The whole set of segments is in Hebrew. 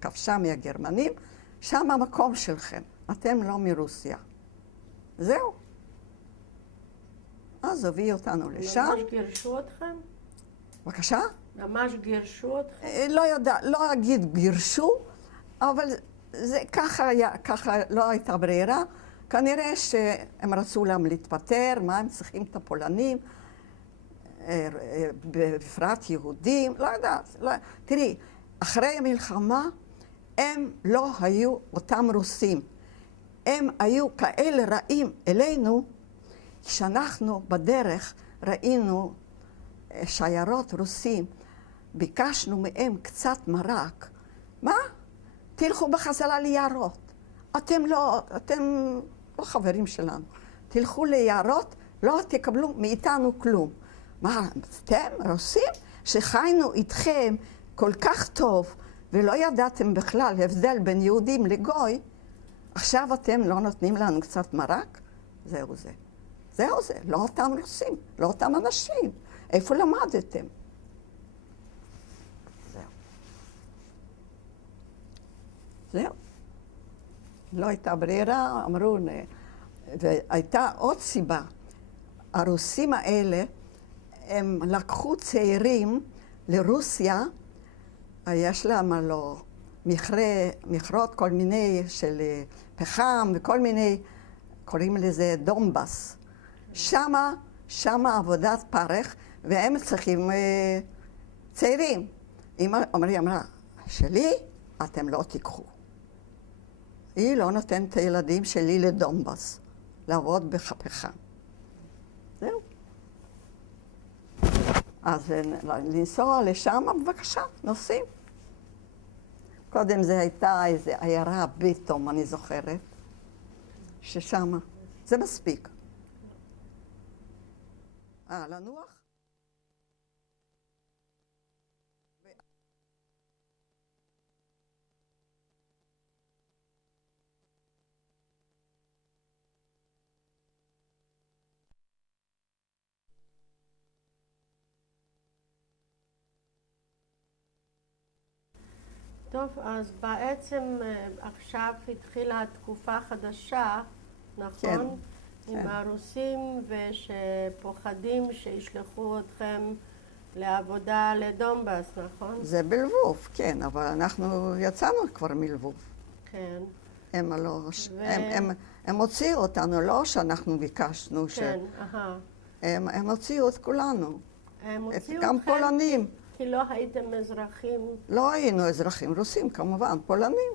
כבשה מהגרמנים, שם המקום שלכם, אתם לא מרוסיה. זהו. אז הביאו אותנו לשם. ממש גירשו אתכם? בבקשה? ממש גירשו אתכם? לא אגיד גירשו, אבל זה ככה היה, ככה לא הייתה ברירה. כנראה שהם רצו להם להתפטר, מה הם צריכים את הפולנים, בפרט יהודים, לא יודעת. תראי, אחרי המלחמה הם לא היו אותם רוסים. הם היו כאלה רעים אלינו, כשאנחנו בדרך ראינו שיירות רוסים, ביקשנו מהם קצת מרק. מה? תלכו בחזרה ליערות. אתם לא חברים שלנו. תלכו ליערות, לא תקבלו מאיתנו כלום. מה, אתם רוסים שחיינו איתכם כל כך טוב, ולא ידעתם בכלל הבדל בין יהודים לגוי, עכשיו אתם לא נותנים לנו קצת מרק? זהו זה. זהו זה, לא אותם רוסים, לא אותם אנשים. איפה למדתם? זהו. לא הייתה ברירה, אמרו, והייתה עוד סיבה. הרוסים האלה, הם לקחו צעירים לרוסיה, יש להם הלא מכרות כל מיני של פחם וכל מיני, קוראים לזה דומבס. שמה עבודת פרך, והם צריכים צעירים. אמא אמרה, שלי אתם לא תיקחו. היא לא נותנת את הילדים שלי לדומבס, לעבוד בפחם. זהו. אז לנסוע לשם, בבקשה, נוסעים. קודם זה הייתה איזו עיירה ביטום, אני זוכרת, ששמה, זה מספיק. לנוח? טוב, אז בעצם עכשיו התחילה תקופה חדשה, נכון? כן. עם הרוסים, ושפוחדים שישלחו אתכם לעבודה לדומבס, נכון? זה בלבוב, כן, אבל אנחנו יצאנו כבר מלבוב. כן. הם הוציאו אותנו, לא שאנחנו ביקשנו. כן, הם הוציאו את כולנו. הם הוציאו גם אתכם פולנים. כי לא הייתם אזרחים. לא היינו אזרחים רוסים, כמובן, פולנים.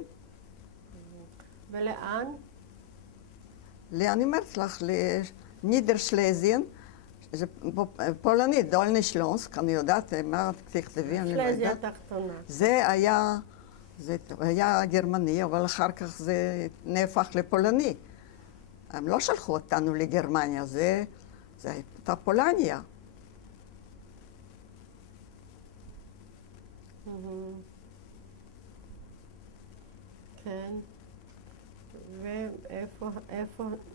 ולאן? אני אומרת לך, לנידרשלזיין, זה פולנית, דולנישלונסק, אני יודעת מה תכתבי, אני לא יודעת. שלזיה התחתונה. זה היה גרמני, אבל אחר כך זה נהפך לפולני. הם לא שלחו אותנו לגרמניה, זה הייתה פולניה. כן. ואיפה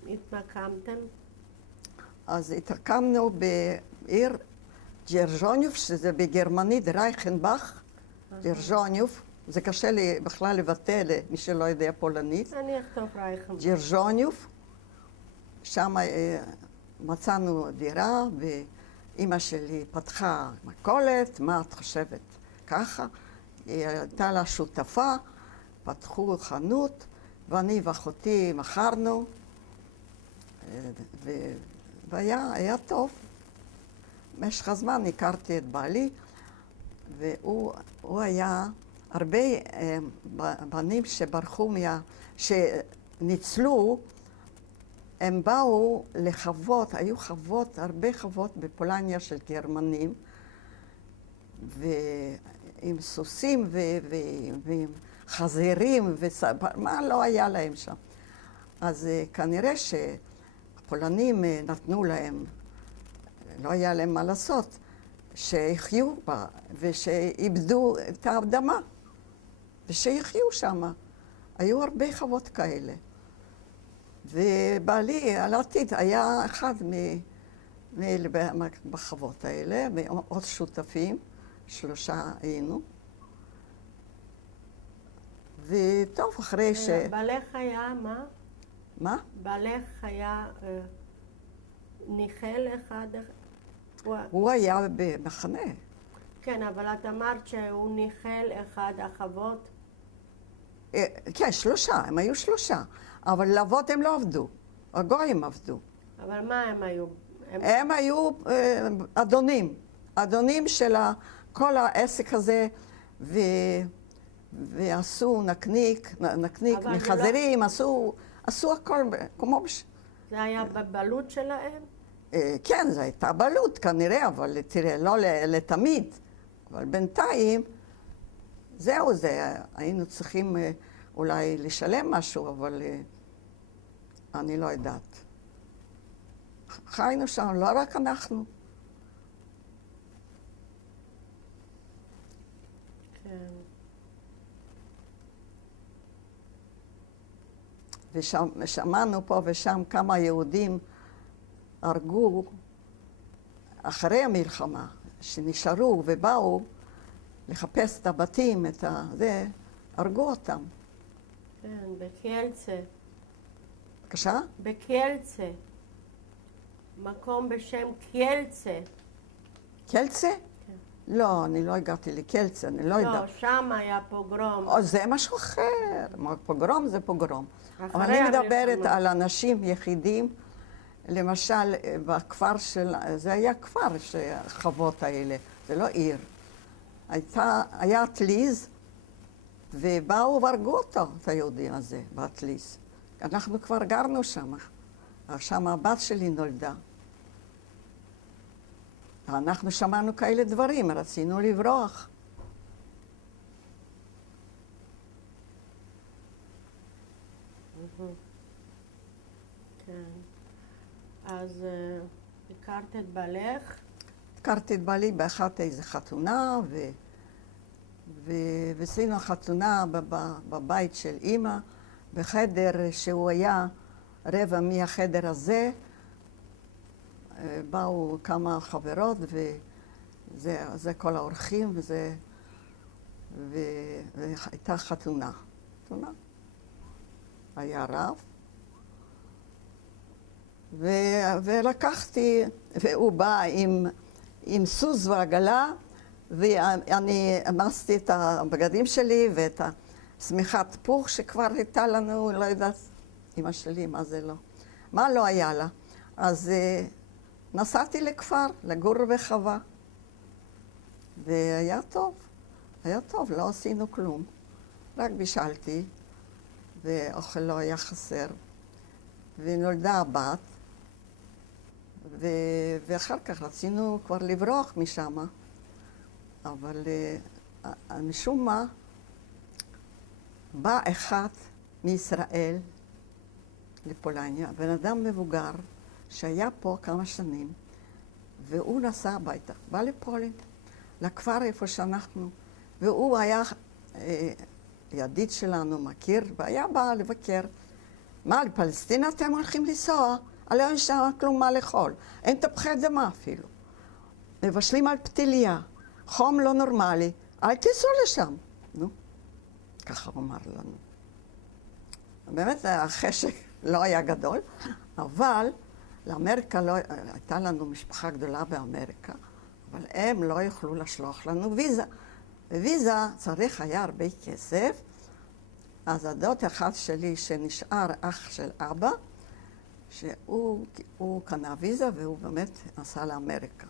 התמקמתם? אז התרקמנו בעיר ג'רז'וניוף, שזה בגרמנית רייכנבך, ג'רז'וניוף. זה קשה לי בכלל לבטא למי שלא יודע פולנית. אני אכתוב רייכנבך. ג'רז'וניוף. שם מצאנו דירה, ואימא שלי פתחה מכולת, מה את חושבת? ככה. היא הייתה לה שותפה, פתחו חנות, ואני ואחותי מכרנו, והיה טוב. במשך הזמן הכרתי את בעלי, והוא היה הרבה בנים שברחו שניצלו, הם באו לחוות, היו חוות, הרבה חוות בפולניה של גרמנים, ועם סוסים ועם חזירים, מה לא היה להם שם. אז כנראה שהפולנים נתנו להם, לא היה להם מה לעשות, שיחיו בה ושאיבדו את האדמה ושיחיו שם. היו הרבה חוות כאלה. ובעלי על העתיד היה אחד מאלה בחוות האלה, ועוד שותפים, 3 היינו. וטוב, אחרי בעלך היה מה? מה? בעלך היה ניחל אחד? הוא היה במחנה. כן, אבל את אמרת שהוא ניחל אחד החוות. כן, 3, הם היו 3. אבל לאבות הם לא עבדו, הגויים עבדו. אבל מה הם היו? הם היו אדונים של כל העסק הזה, ועשו נקניק מחזירים, עשו הכל כמו... זה היה בבעלות שלהם? כן, זו הייתה בעלות כנראה, אבל תראה, לא לתמיד. אבל בינתיים, זהו זה, היינו צריכים אולי לשלם משהו, אבל אני לא יודעת. חיינו שם, לא רק אנחנו. כן. ושמענו פה ושם כמה יהודים הרגו אחרי המלחמה, שנשארו ובאו לחפש את הבתים, זה, הרגו אותם. כן, בקיילצה. בבקשה? בקיילצה. מקום בשם קיילצה. קלצה? כן. לא, אני לא הגעתי לקלצה, אני לא יודעת. לא, שם היה פוגרום. או, זה משהו אחר. פוגרום זה פוגרום. אבל אחרי אני מדברת המלחמה. על אנשים יחידים, למשל בכפר של... זה היה כפר, החוות האלה, זה לא עיר. היה אטליז, ובאו והרגו אותו, את היהודי הזה, באטליז. אנחנו כבר גרנו שם. שם הבת שלי נולדה. אנחנו שמענו כאלה דברים, רצינו לברוח. כן. אז הכרת את בעלך? הכרתי את בעלי באחת איזו חתונה, ועשינו חתונה בבית של אימא, בחדר שהוא היה רבע מהחדר הזה. באו כמה חברות, וזה כל האורחים, והייתה חתונה. היה רב. ולקחתי, והוא בא עם סוס ועגלה, ואני אמסתי את הבגדים שלי ואת השמיכת פוך שכבר הייתה לנו, לא יודעת, אמא שלי, מה זה לא. מה לא היה לה? אז נסעתי לכפר, לגור בחווה. והיה טוב, היה טוב, לא עשינו כלום. רק בישלתי, ואוכל לא היה חסר. ונולדה הבת, ואחר כך רצינו כבר לברוח משם, אבל משום מה, בא אחד מישראל לפולניה, בן אדם מבוגר שהיה פה כמה שנים, והוא נסע הביתה, בא לפולין, לכפר איפה שאנחנו, והוא היה ידיד שלנו, מכיר, והיה בא לבקר. מה, לפלסטינה אתם הולכים לנסוע? הלא אין שם כלום מה לאכול. אין תפוחי אדמה אפילו. מבשלים על פתיליה, חום לא נורמלי, אל תיסעו לשם. נו, ככה הוא אמר לנו. באמת החשק לא היה גדול, אבל לאמריקה לא... הייתה לנו משפחה גדולה באמריקה, אבל הם לא יכלו לשלוח לנו ויזה. וויזה צריך היה הרבה כסף, אז הדוד אחד שלי שנשאר אח של אבא, שהוא קנה ויזה והוא באמת נסע לאמריקה.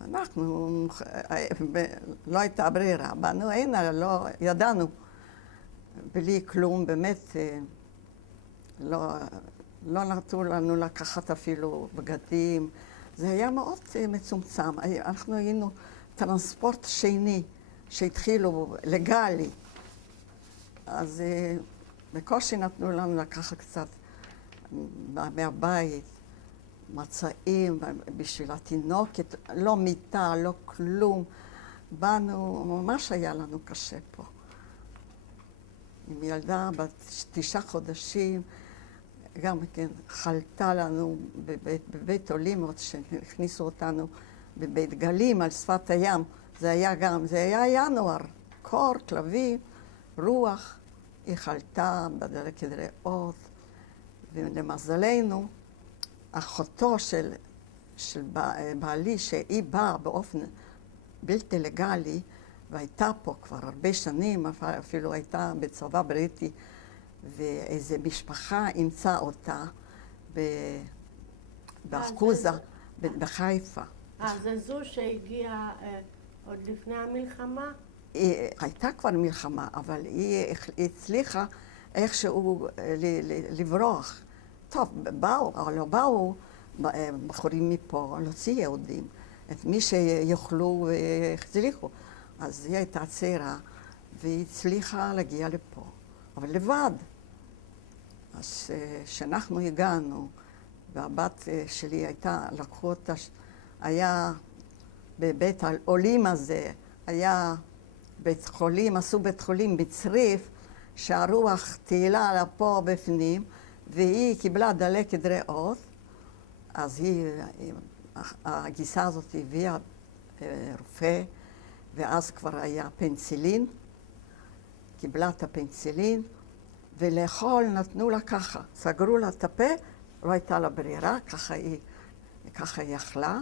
אנחנו, לא הייתה ברירה, באנו הנה, לא ידענו. בלי כלום, באמת, לא נתנו לנו לקחת אפילו בגדים. זה היה מאוד מצומצם. אנחנו היינו טרנספורט שני שהתחילו לגלי. אז בקושי נתנו לנו לקחת קצת מהבית, מצעים בשביל התינוקת, לא מיטה, לא כלום. באנו, ממש היה לנו קשה פה. עם ילדה בת 9 חודשים, גם כן חלתה לנו בבית עולים, עוד שהכניסו אותנו בבית גלים על שפת הים. זה היה ינואר, קור, כלבים, רוח, היא חלתה בדלקת ריאות, ולמזלנו, אחותו של בעלי, שהיא באה באופן בלתי לגלי, והייתה פה כבר הרבה שנים, אפילו הייתה בצבא בריטי, ואיזו משפחה אימצה אותה באחוזה, בחיפה. זה זו שהגיעה עוד לפני המלחמה? הייתה כבר מלחמה, אבל היא הצליחה איכשהו לברוח. טוב, באו, אבל לא באו בחורים מפה להוציא יהודים. את מי שיוכלו והצליחו. אז היא הייתה צעירה, והיא הצליחה להגיע לפה, אבל לבד. אז כשאנחנו הגענו, והבת שלי הייתה, לקחו אותה, היה בבית העולים הזה, היה בית חולים, עשו בית חולים בצריף, שהרוח תהילה לה פה בפנים, והיא קיבלה דלקת ריאות, אז הגיסה הזאת הביאה רופא, ואז כבר היה פנצילין, קיבלה את הפנצילין, ולאכול נתנו לה ככה, סגרו לה את הפה, לא הייתה לה ברירה, ככה היא אכלה,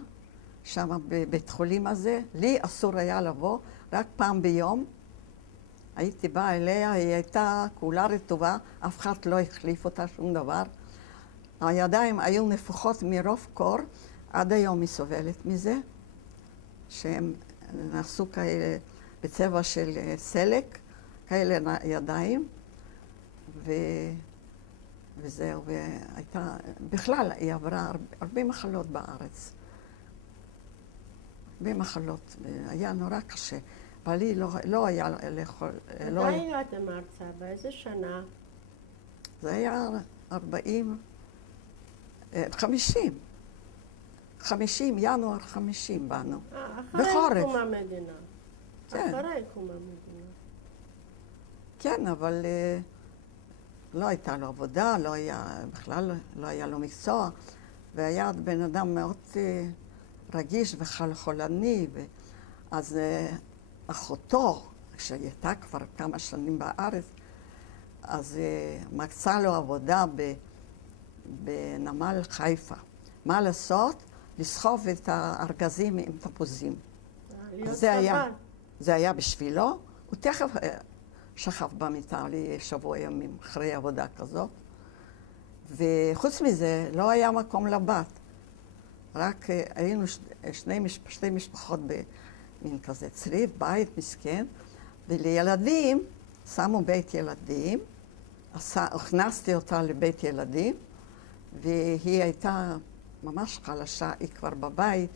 שם בבית חולים הזה. לי אסור היה לבוא, רק פעם ביום. הייתי באה אליה, היא הייתה כולה רטובה, אף אחד לא החליף אותה שום דבר. הידיים היו נפוחות מרוב קור, עד היום היא סובלת מזה, שהם נעשו כאלה בצבע של סלק, כאלה ידיים, וזהו, והייתה, בכלל היא עברה הרבה מחלות בארץ. הרבה מחלות, היה נורא קשה. בעלי לא היה לאכול... מתי הגעתם ארצה? באיזה שנה? זה היה 50, ינואר 50 באנו. אחרי קום המדינה. כן. אחרי קום המדינה. כן, אבל לא הייתה לו עבודה, בכלל לא היה לו מקצוע, והיה בן אדם מאוד רגיש וחולני, אז אחותו, כשהיא הייתה כבר כמה שנים בארץ, אז מקצה לו עבודה בנמל חיפה. מה לעשות? לסחוב את הארגזים עם תפוזים. זה היה בשבילו, הוא תכף שכב במיטה לשבוע ימים אחרי עבודה כזאת. וחוץ מזה, לא היה מקום לבת. רק היינו שתי משפחות במין כזה צריף, בית מסכן, ולילדים, שמו בית ילדים, הכנסתי אותה לבית ילדים, והיא הייתה ממש חלשה, היא כבר בבית.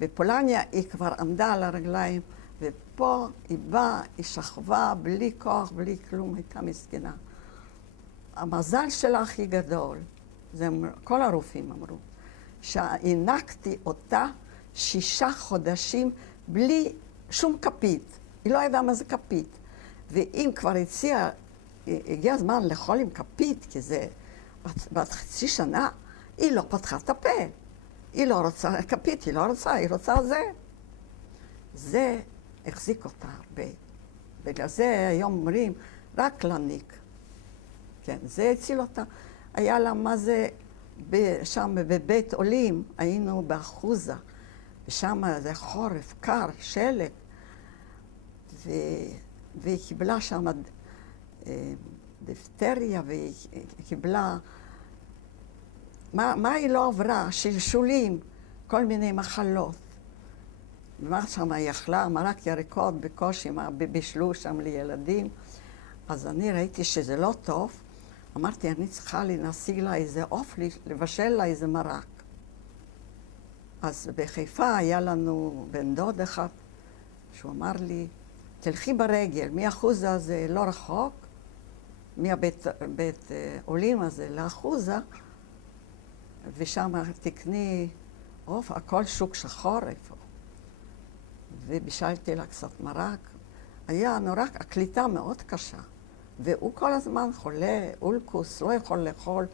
בפולניה היא כבר עמדה על הרגליים, ופה היא באה, היא שכבה בלי כוח, בלי כלום, הייתה מסכנה. המזל שלה הכי גדול, זה כל הרופאים אמרו, שהענקתי אותה 6 חודשים בלי שום כפית. היא לא ידעה מה זה כפית. ואם כבר הגיע הזמן לאכול עם כפית, כי זה בת חצי שנה, היא לא פתחה את הפה. היא לא רוצה כפית, היא רוצה זה. זה החזיק אותה הרבה. בגלל זה היום אומרים, רק להניק. כן, זה הציל אותה. היה לה מה זה, שם בבית עולים, היינו באחוזה, ושם זה חורף, קר, שלג, והיא קיבלה שם דיפתריה, והיא קיבלה, מה היא לא עברה? שלשולים, כל מיני מחלות. ומה שם היא אכלה? מרק ירקות בקושי, בישלו שם לילדים. אז אני ראיתי שזה לא טוב. אמרתי, אני צריכה להשיג לה איזה עוף, לבשל לה איזה מרק. אז בחיפה היה לנו בן דוד אחד, שהוא אמר לי, תלכי ברגל, מאחוזה הזה לא רחוק, מהבית עולים הזה לאחוזה, ושם תקני עוף, הכל שוק שחור איפה. ובישלתי לה קצת מרק. היה נורא, הקליטה מאוד קשה. והוא כל הזמן חולה, אולקוס, לא יכול לאכול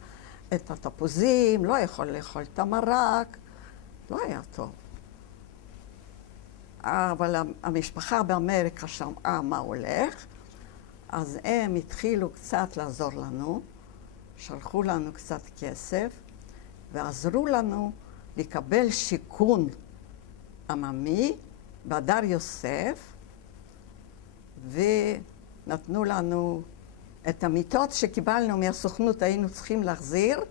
את התפוזים, לא יכול לאכול את המרק, לא היה טוב. אבל המשפחה באמריקה שמעה מה הולך, אז הם התחילו קצת לעזור לנו, שלחו לנו קצת כסף, ועזרו לנו לקבל שיכון עממי בהדר יוסף, ונתנו לנו את המיטות שקיבלנו מהסוכנות, היינו צריכים להחזיר,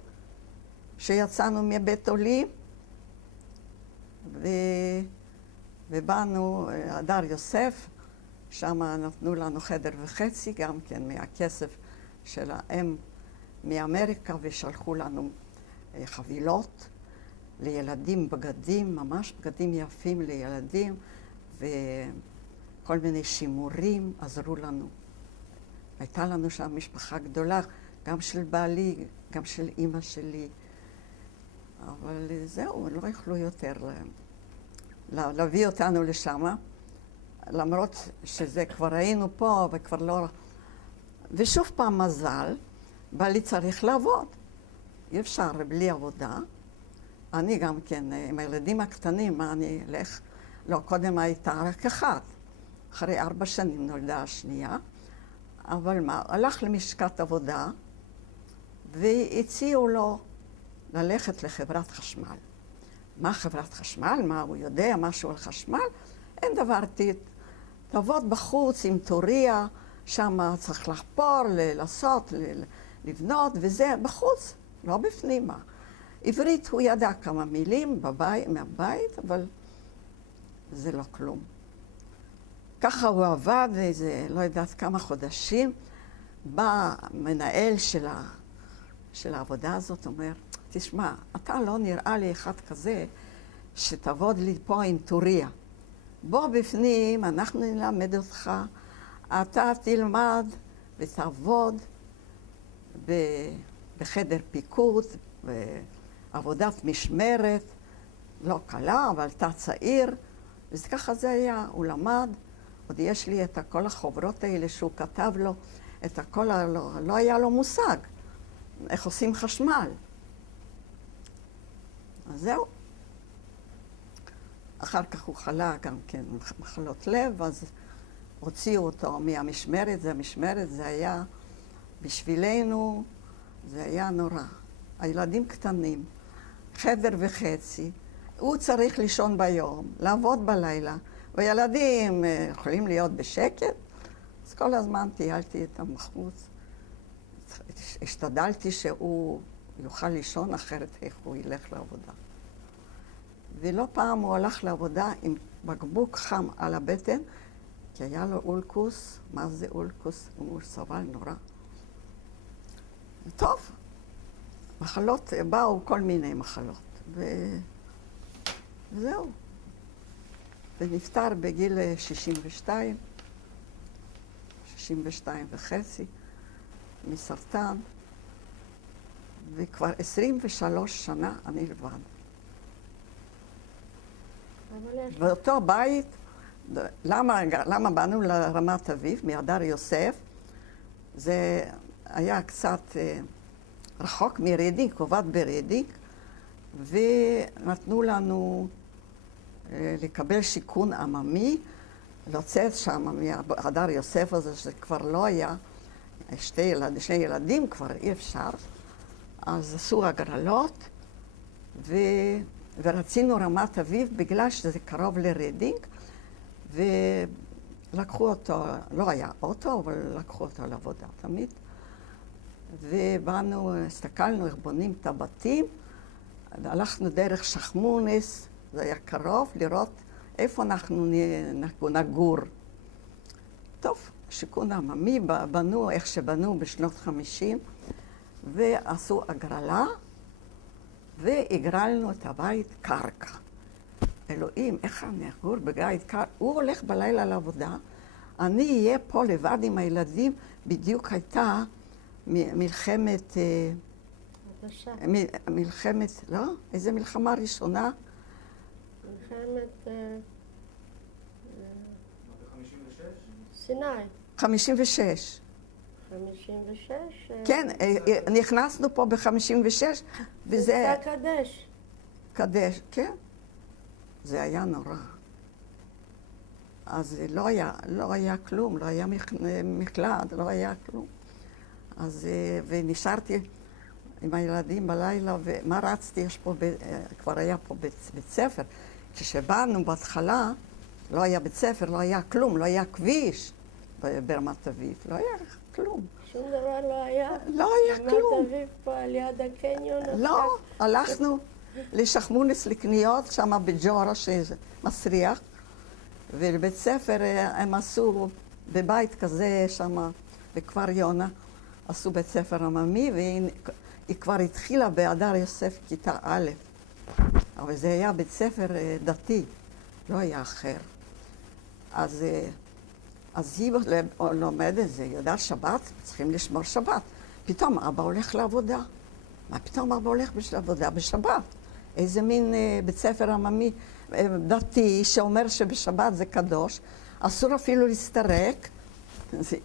שיצאנו מבית עולים, ובאנו הדר יוסף, שם נתנו לנו חדר וחצי, גם כן מהכסף של האם מאמריקה, ושלחו לנו חבילות לילדים, בגדים, ממש בגדים יפים לילדים, וכל מיני שימורים עזרו לנו. הייתה לנו שם משפחה גדולה, גם של בעלי, גם של אימא שלי. אבל זהו, לא יכלו יותר להביא אותנו לשם, למרות שזה כבר היינו פה וכבר לא... ושוב פעם מזל, בעלי צריך לעבוד. אי אפשר בלי עבודה. אני גם כן, עם הילדים הקטנים, מה אני אלך? לא, קודם הייתה רק אחת. אחרי 4 שנים נולדה השנייה. אבל מה, הלך למשקת עבודה, והציעו לו ללכת לחברת חשמל. מה חברת חשמל? מה הוא יודע? משהו על חשמל? אין דבר, תעבוד בחוץ עם טוריה, שם צריך לחפור, לעשות, לבנות, וזה בחוץ, לא בפנים. עברית הוא ידע כמה מילים מהבית, אבל זה לא כלום. ככה הוא עבד איזה, לא יודעת כמה חודשים, בא מנהל של העבודה הזאת, אומר, תשמע, אתה לא נראה לי אחד כזה שתעבוד לי פה עם טוריה. בוא בפנים, אנחנו נלמד אותך, אתה תלמד ותעבוד בחדר פיקוד, בעבודת משמרת, לא קלה, אבל אתה צעיר, וככה זה היה, הוא למד. עוד יש לי את כל החוברות האלה שהוא כתב לו, את הכל, לא היה לו מושג איך עושים חשמל. אז זהו. אחר כך הוא חלה גם כן מחלות לב, אז הוציאו אותו מהמשמרת, זה היה בשבילנו, זה היה נורא. הילדים קטנים, חדר וחצי, הוא צריך לישון ביום, לעבוד בלילה, וילדים יכולים להיות בשקט, אז כל הזמן טיילתי איתם בחוץ. השתדלתי שהוא יוכל לישון, אחרת איך הוא ילך לעבודה. ולא פעם הוא הלך לעבודה עם בקבוק חם על הבטן, כי היה לו אולקוס. מה זה אולקוס? הוא סבל נורא. טוב, מחלות, באו כל מיני מחלות. וזהו. ונפטר בגיל 62 וחצי, מסרטן, וכבר 23 שנה אני לבד. באותו בית, למה באנו לרמת אביב, מהדר יוסף? זה היה קצת רחוק מרדינג, עובד ברדינג, ונתנו לנו לקבל שיכון עממי, לצאת שם מהדר יוסף הזה, שכבר לא היה, שני ילדים כבר אי אפשר, אז עשו הגרלות, ורצינו רמת אביב בגלל שזה קרוב לרדינג, ולקחו אותו, לא היה אוטו, אבל לקחו אותו לעבודה תמיד. ובאנו, הסתכלנו איך בונים את הבתים, הלכנו דרך שחמונס, זה היה קרוב, לראות איפה אנחנו נגור. טוב, שיכון עממי, בנו איך שבנו בשנות 50, ועשו הגרלה, והגרלנו את הבית קרקע. אלוהים, איך אני אגור בבית קרקע? הוא הולך בלילה לעבודה, אני אהיה פה לבד עם הילדים, בדיוק הייתה מלחמת... מלחמת, לא? איזה מלחמה ראשונה? מלחמת... סיני. 56. 56? כן, נכנסנו פה ב-56, וזה... זה קדש. קדש, כן. זה היה נורא. אז לא היה כלום, לא היה מקלט, לא היה כלום. אז, ונשארתי עם הילדים בלילה, ומה רצתי, כבר היה פה בית ספר. כשבאנו בהתחלה, לא היה בית ספר, לא היה כלום, לא היה כביש ברמת אביב, לא היה כלום. שום דבר לא היה? לא היה כלום. ברמת אביב פה על יד הקניון? לא, הלכנו לשחמונס לקניות, שם בג'ורה שמסריח, ולבית ספר הם עשו, בבית כזה שם בכפר יונה, עשו בית ספר עממי, והיא כבר התחילה בהדר יוסף כיתה א', אבל זה היה בית ספר דתי, לא היה אחר. אז היא לומדת, זה יודעת שבת, צריכים לשמור שבת. פתאום אבא הולך לעבודה. מה פתאום אבא הולך לעבודה בשבת? איזה מין בית ספר עממי דתי שאומר שבשבת זה קדוש, אסור אפילו להסתרק,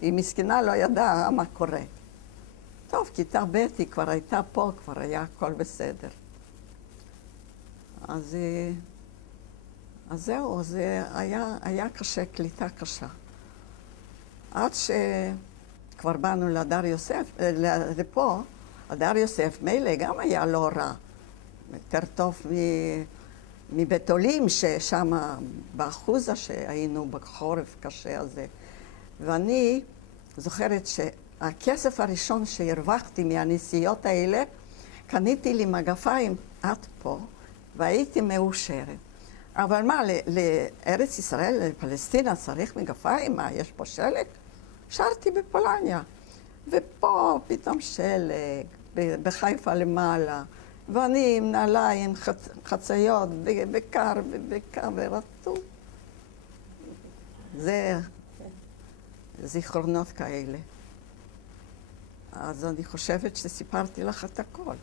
היא מסכנה לא ידעה מה קורה. טוב, כיתה ב' היא כבר הייתה פה, כבר היה הכל בסדר. אז זהו, זה היה קשה, קליטה קשה. עד שכבר באנו להדר יוסף, לפה, הדר יוסף מילא גם היה לא רע. יותר טוב מבית עולים, ששם באחוזה שהיינו בחורף קשה הזה. ואני זוכרת שהכסף הראשון שהרווחתי מהנסיעות האלה, קניתי לי מגפיים עד פה, והייתי מאושרת. אבל מה, לארץ ישראל, לפלסטינה, צריך מגפיים? מה, יש פה שלג? שרתי בפולניה. ופה פתאום שלג, בחיפה למעלה. ואני עם נעליים, חציות, בקר, ורטוב. זה זיכרונות כאלה. אז אני חושבת שסיפרתי לך את הכל.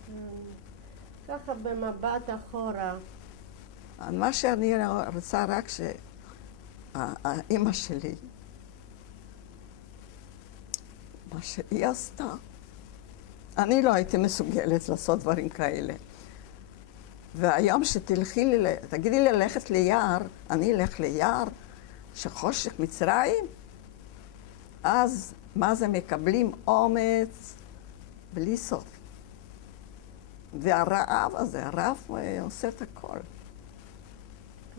ככה במבט אחורה. מה שאני רוצה רק שהאימא שלי, מה שהיא עשתה, אני לא הייתי מסוגלת לעשות דברים כאלה. והיום שתלכי לי, תגידי לי ללכת ליער, אני אלך ליער שחושך מצרים, אז מה זה מקבלים אומץ בלי סוף. והרעב הזה, הרעב עושה את הכל.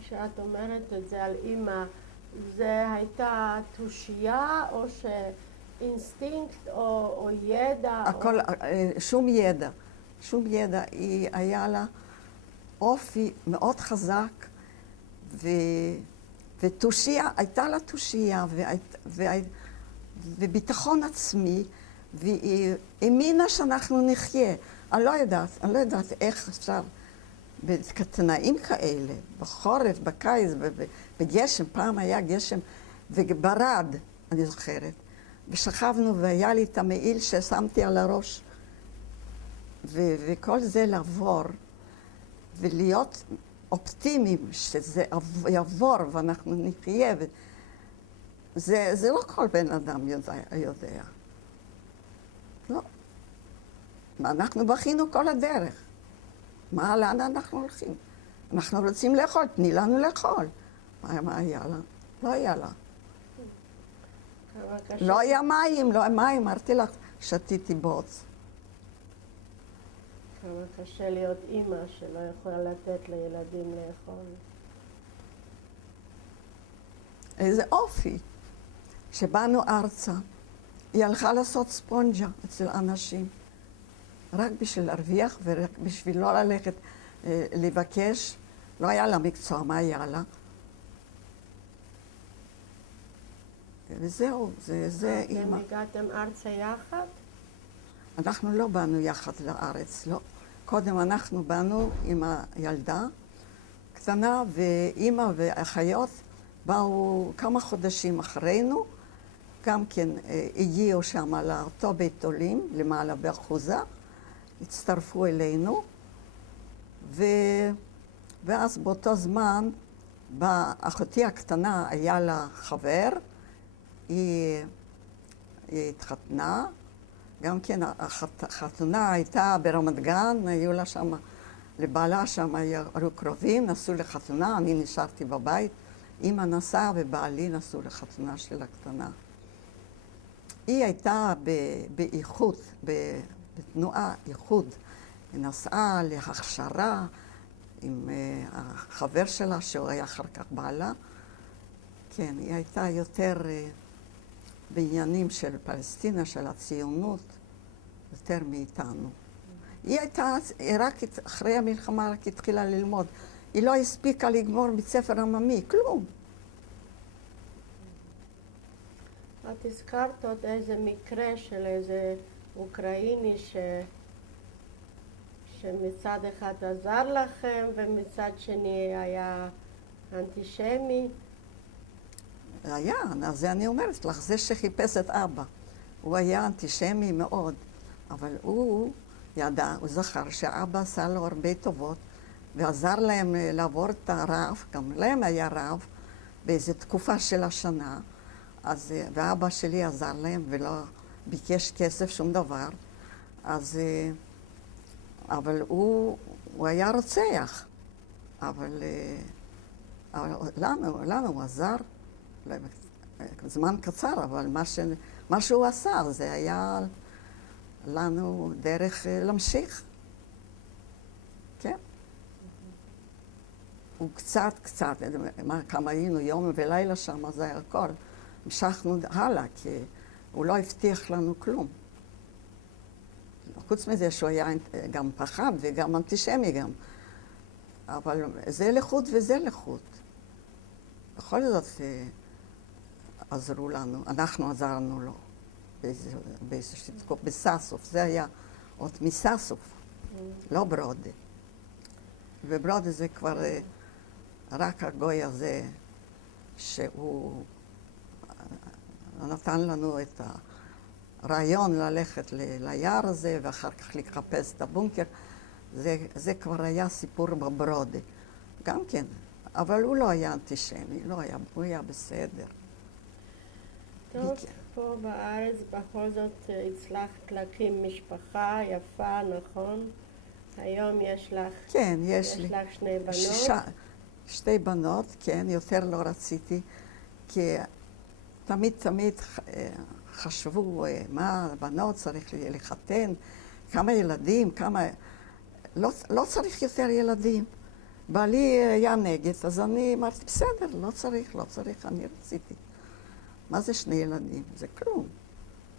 כשאת אומרת את זה על אימא, זה הייתה תושייה או שאינסטינקט או ידע? הכל, שום ידע. שום ידע. היא היה לה אופי מאוד חזק, ותושייה, הייתה לה תושייה, וביטחון עצמי, והיא האמינה שאנחנו נחיה. אני לא יודעת איך אפשר, בתנאים כאלה, בחורף, בקיץ, בגשם, פעם היה גשם, וברד, אני זוכרת. ושכבנו והיה לי את המעיל ששמתי על הראש, וכל זה לעבור, ולהיות אופטימיים שזה יעבור ואנחנו נחיה. זה לא כל בן אדם יודע. לא. אנחנו בכינו כל הדרך. לאן אנחנו הולכים? אנחנו רוצים לאכול, תני לנו לאכול. מה היה לה? לא היה לה. לא היה מים, אמרתי לך, שתיתי בוץ. כמה קשה להיות אימא שלא יכולה לתת לילדים לאכול. איזה אופי. שבאנו ארצה, היא הלכה לעשות ספונג'ה אצל אנשים. רק בשביל להרוויח ורק בשביל לא ללכת לבקש. לא היה לה מקצוע, מה היה לה? וזהו, זה אימא. אתם הגעתם ארצה יחד? אנחנו לא באנו יחד לארץ, לא. קודם אנחנו באנו עם הילדה קטנה, ואימא ואחיות באו כמה חודשים אחרינו. גם כן הגיעו שם לאותו בית עולים, למעלה באחוזה, הצטרפו אלינו, ואז באותו זמן, אחותי הקטנה היה לה חבר, היא התחתנה, גם כן החתונה הייתה ברמת גן, היו לה שם, לבעלה שם היו קרובים, נסעו לחתונה, אני נשארתי בבית אמא נסעה ובעלי נסעו לחתונה של הקטנה. היא הייתה באיחוד, בתנועה איחוד. היא נסעה להכשרה עם החבר שלה, שהוא היה אחר כך בעלה. כן, היא הייתה יותר בעניינים של פלסטינה, של הציונות, יותר מאיתנו. היא הייתה, רק אחרי המלחמה רק התחילה ללמוד. היא לא הספיקה לגמור בית ספר עממי, כלום. את הזכרת עוד איזה מקרה של איזה אוקראיני שמצד אחד עזר לכם ומצד שני היה אנטישמי. היה, אז זה אני אומרת לך, זה שחיפש את אבא. הוא היה אנטישמי מאוד, אבל הוא ידע, הוא זכר שאבא עשה לו הרבה טובות ועזר להם לעבור את הרעב, גם להם היה רעב באיזו תקופה של השנה, אז, ואבא שלי עזר להם ולא ביקש כסף, שום דבר. אז, אבל הוא היה רוצח, אבל לנו הוא עזר. זמן קצר, אבל מה שהוא עשה זה היה לנו דרך להמשיך. כן. הוא קצת, כמה היינו יום ולילה שם, זה היה הכל. המשכנו הלאה, כי הוא לא הבטיח לנו כלום. חוץ מזה שהוא היה גם פחד וגם אנטישמי גם. אבל זה לחוד וזה לחוד. בכל זאת עזרו לנו, אנחנו עזרנו לו באיזושהי תקופה, בסאסוף, זה היה עוד מסאסוף, לא ברודה. וברודה זה כבר רק הגוי הזה שהוא נתן לנו את הרעיון ללכת ליער הזה ואחר כך לחפש את הבונקר. זה כבר היה סיפור בברודה. גם כן, אבל הוא לא היה אנטישמי, הוא היה בסדר. טוב, פה בארץ בכל זאת הצלחת להקים משפחה יפה, נכון? היום יש לך, כן, יש לי. לך שני בנות? שתי בנות, כן, יותר לא רציתי, כי תמיד חשבו מה הבנות צריך לחתן, כמה ילדים, לא צריך יותר ילדים. בעלי היה נגד, אז אני אמרתי, בסדר, לא צריך, אני רציתי. מה זה שני ילדים? זה כלום.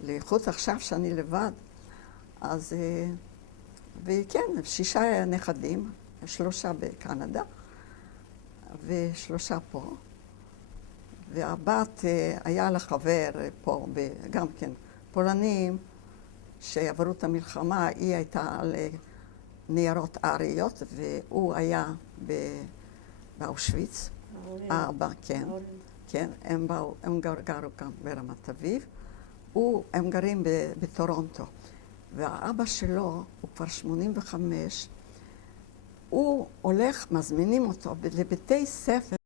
לחוץ עכשיו שאני לבד. אז, וכן, 6 נכדים, 3 בקנדה, ו3 פה. והבת היה לה חבר פה, גם כן, פולנים, שעברו את המלחמה, היא הייתה על ניירות אריות, והוא היה באושוויץ. אבא, כן. כן, הם גרו כאן ברמת אביב. הם גרים בטורונטו. והאבא שלו, הוא כבר 85, הוא הולך, מזמינים אותו לבתי ספר